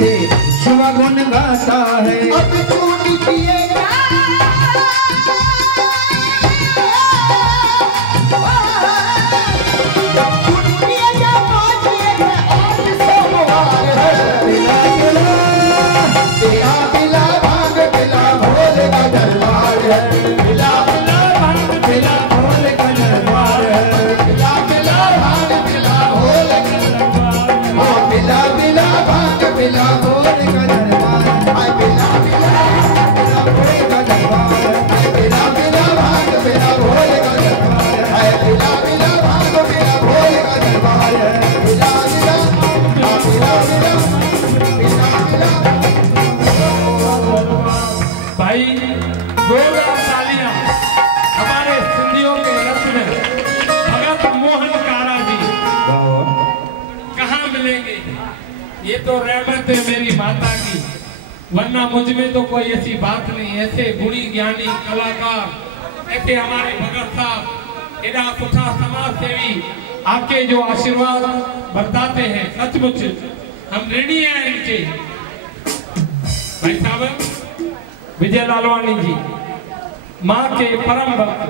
से शिव गुण गाता है। अब चूड़ी पिएगा भाई 2000 तालियां हमारे सिंधियों के रत्न भगत मोहन कारा जी कहाँ मिलेंगे? ये तो रहमत है मेरी माता की, वरना मुझ में तो कोई ऐसी बात नहीं। ऐसे गुणी ज्ञानी कलाकार, ऐसे हमारे भगत साहब एडा सुठा समाज सेवी आके जो आशीर्वाद बरताते हैं, सचमुच हम ऋणी हैं इनके। भाई साहब विजय लालवानी जी माँ के परम भक्त,